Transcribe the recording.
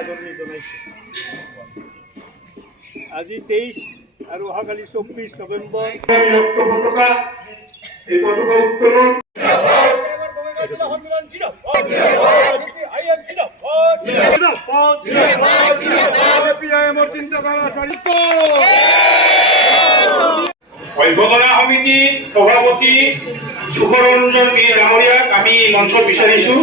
আদৰণি জনাইছোঁ। আজি 23 আৰু অহাকালি 24 নৱেম্বৰ পতাকা এই পতাকা উত্তোলন অভ্যৰ্থনা সমিতি সভাপতি সুখৰঞ্জন বীৰ ডাঙৰীয়াক আমি মঞ্চত বিচাৰিছোঁ।